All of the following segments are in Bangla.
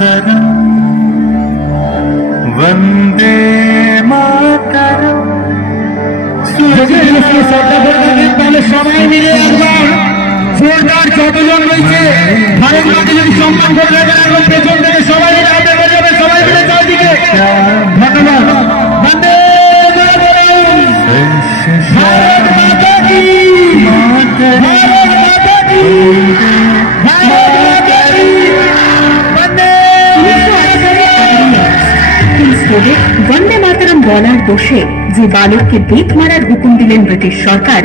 मातरम वंदे मातरम। তাহলে সবাই মিলে একবার জোরদার যতজন রয়েছে ভারত মাকে যদি সম্মান করে রাখেন এবং পেছন থেকে সবাই মিলে হাতে বাজাবে, সবাই মিলে চারদিকে। ধন্যবাদ। বন্দে মাতরম। ভারত মাতা কি, ভারত মাতা কি, ভারত মাতা কি। বন্দে বন্দে মাতরম বলার দোষে যে বালককে বেত মারার হুকুম দিলেন ব্রিটিশ সরকার,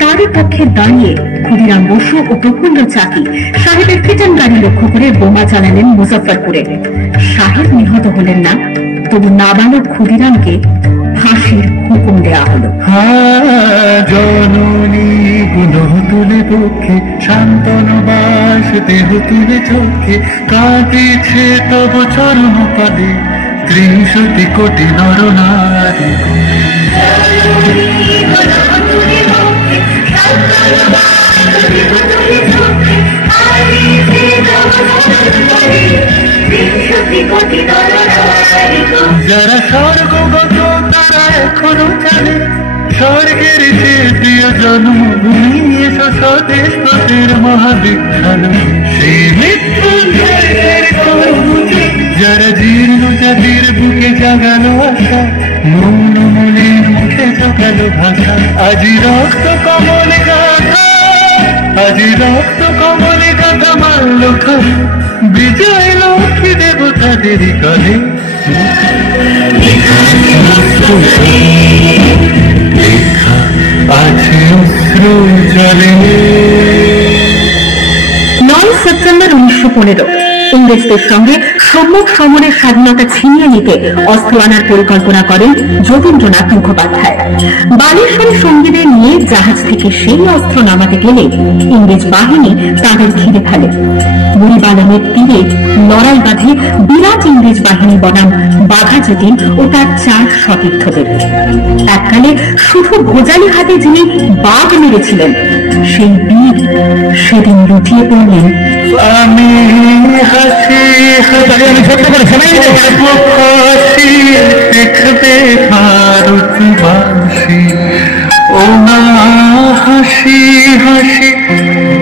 তারই পক্ষে দাঁড়িয়ে ক্ষুদিরাম বসু ও প্রফুল্ল চাকি সাহেবের ফিটন গাড়ি লক্ষ্য করে বোমা চালালেন মুজফ্ফরপুরে। সাহেব নিহত হলেন না, তবু নাবালক ক্ষুদিরামকে ফাঁসির হুকুম দেওয়া হলো। জননী গুণ তুলে পক্ষে শান্তনু বাস দেহ তুলে চোখে কাঁদিছে তব চরণ পদে ৩০ কোটি নরনারী। যারা স্বর্গগত তারা এখনো জানে স্বর্গের যে প্রিয় জন্মভূমি এসো স্বদেশ পথের মহাবিদ্যালয় সেই মৃত্যুঞ্জয়ের কর্মযে যারা জীর্ণ জাতির বুকে জাগালো আশা মৌন মনের মুখে জোগালো ভাষা। আজি রক্ত কমলে গাথা, আজি রক্ত কমলে গাথা মারল খালি বিজয় লক্ষ্মী দেবতাদের কালে। লেখা আছে অশ্রু জলে। 9 সেপ্টেম্বর 1915 ইংরেজদের সঙ্গে সম্মুখ সমরের স্বাধীনতা ছিনিয়ে নিতে অস্ত্র আনার পরিকল্পনা করেন যতীন্দ্রনাথ মুখোপাধ্যায়। বালেশ্বরী সঙ্গীদের নিয়ে জাহাজ থেকে সেই অস্ত্র নামাতে গেলে ইংরেজ বাহিনী তাদের ঘিরে ফেলে। বুড়িবালামের তীরে লড়াই বাঁধে বিরাট ইংরেজ বাহিনী বনাম বাঘা যতীন ও তার 4 সতীর্থদের। এককালে শুধু ভোজালি হাতে যিনি বাঘ মেরেছিলেন, সেই বীর সেদিন লুটিয়ে পড়লেন। আমি হাসি হাসি দেখবে ভারতবাসী, ও মা হাসি হাসি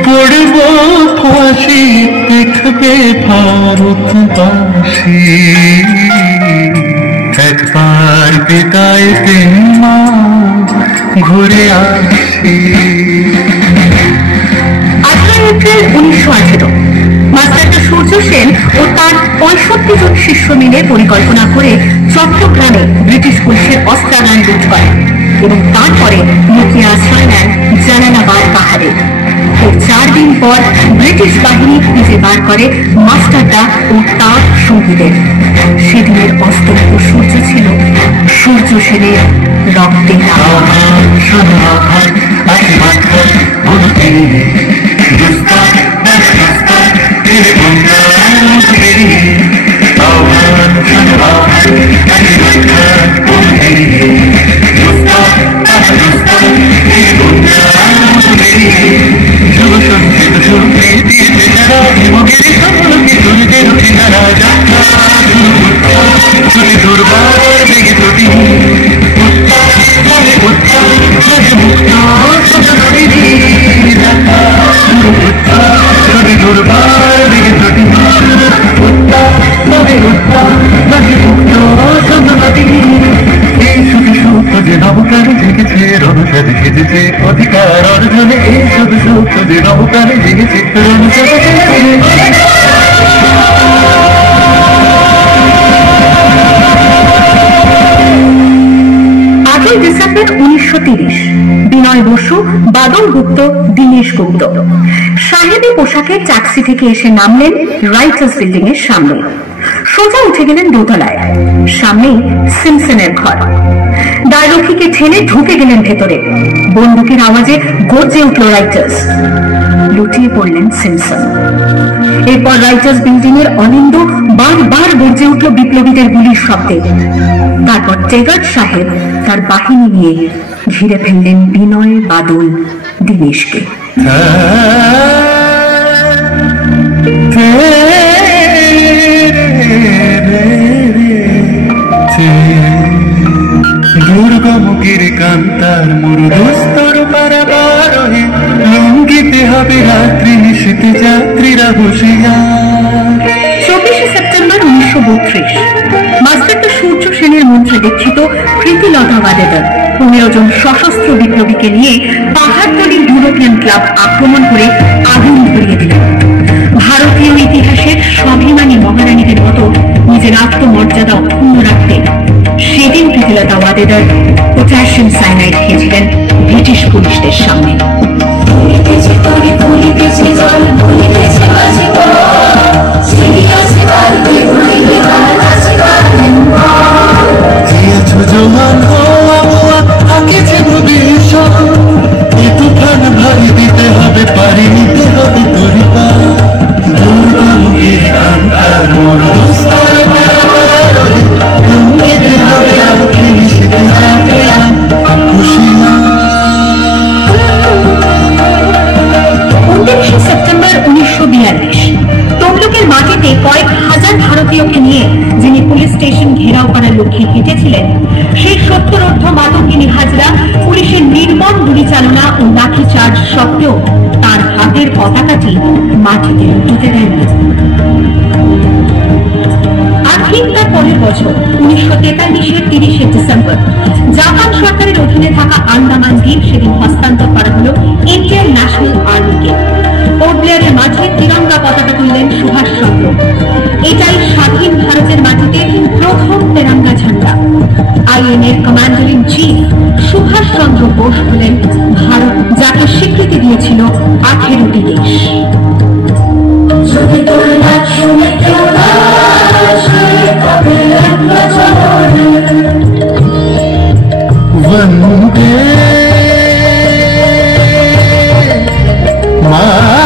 পড়ব ফাঁসি দেখবে ভারতবাসী। একবার বিদায় দিন মা ঘুরে আসি। 18 এপ্রিল 1918 মাস্টার সূর্য সেন ও তার 65 জন শিষ্য মিলে পরিকল্পনা করে চট্টগ্রামে ব্রিটিশ পুলিশের অস্ত্রাগার লুট করে এবং তারপরে লুকিয়ে আশ্রয় নেন জালালাবাদ পাহাড়ে। 4 দিন পর ব্রিটিশ বাহিনী খুঁজে বার করে মাস্টারদা ও তার সঙ্গীদের। সেদিনের অস্তমিত সূর্য ছিল সূর্য সেনের রক্তে অধিকার অর্জনে এই শুধু সুখ নবকারে জেগেছে। 8 ডিসেম্বর 1930 বিনয় বসু, বাদল গুপ্ত, দীনেশ গুপ্ত সাহেবী পোশাকে ট্যাক্সি থেকে এসে নামলেন রাইটার্স বিল্ডিং এর সামনে। সোজা উঠে গেলেন দোতলায়। সামনেই সিমসনের ঘর। দ্বাররক্ষীকে ঠেলে ঢুকে গেলেন ভেতরে। বন্দুকের আওয়াজে গর্জে উঠল রাইটার্স। লুটিয়ে পড়লেন সিমসন। এরপর রাইটার্স বিল্ডিং এর অনিন্দ বারবার গর্জে উঠল বিপ্লবীদের গুলির শব্দে। তারপর টেগার্ড সাহেব তার বাহিনী নিয়ে ঘিরে ফেললেন বিনয়, বাদল, দীনেশকে। দুস্তর পারাবারোহে লুঙ্গিতে হবে রাত্রি নিশীতে যাত্রীরা হুঁশিয়ার। 24শে সেপ্টেম্বর 1932 মাস্টারদা সূর্য সেনের মন্ত্রে দীক্ষিত প্রীতিলতা ওয়াডেদার 15 জন সশস্ত্র বিপ্লবীকে নিয়ে পাহাড়তলির ইউরোপিয়ান ক্লাব আক্রমণ করে আগুন ধরিয়ে দিলেন। ভারতীয় ইতিহাসের স্বাভিমানী মহারানীদের মতো নিজের আত্মমর্যাদা অক্ষুণ্ণ রাখতে সেদিন প্রীতিলতা ওয়াডেদার পটাশিয়াম সায়ানাইড খেয়েছিলেন ব্রিটিশ পুলিশদের সামনে। জমান হওয়া আঁকেছে ভবিষ্যৎ, এ তুফান ভারী দিতে হবে, পারি নিতে হবে তোরি পা। দুর্গমুখী আন্তার মোর দুস্তর পারাবারোহে লুঙ্গিতে হবে রাত্রি নিশীতে যাত্রীরা হুঁশিয়ার। 29শে সেপ্টেম্বর 1942 তমলুকের মাটিতে কয়েক হাজার ভারতীয়কে নিয়ে যিনি পুলিশ স্টেশন ঘেরাও করার লক্ষ্যে হেঁটেছিলেন, সেই 70 মাদকিনী হাজরা পুলিশের নির্মম গুলিচালনা ও লাঠিচার্জ সত্ত্বেও তার হাতের পতাকাটি মাটিতে লুটোতে দেননি। আর ঠিক তার পরের বছর 1943-এর 30শে ডিসেম্বর জাপান সরকারের অধীনে থাকা আন্দামান দ্বীপ সেদিন হস্তান্তর করা হলো ইন্ডিয়ান ন্যাশনাল আর্মিকে। পোর্ট ব্লেয়ারের মাঝে তিরঙ্গা পতাকা তুললেন সুভাষচন্দ্র। এটাই স্বাধীন ভারতের মাটিতে প্রথম তেরঙ্গা ঝান্ডা। আইএনএর commander in chief Subhash Chandra Bose হলেন ভারত, যাকে স্বীকৃতি দিয়েছিল 18টি দেশ। वंदे मातरम।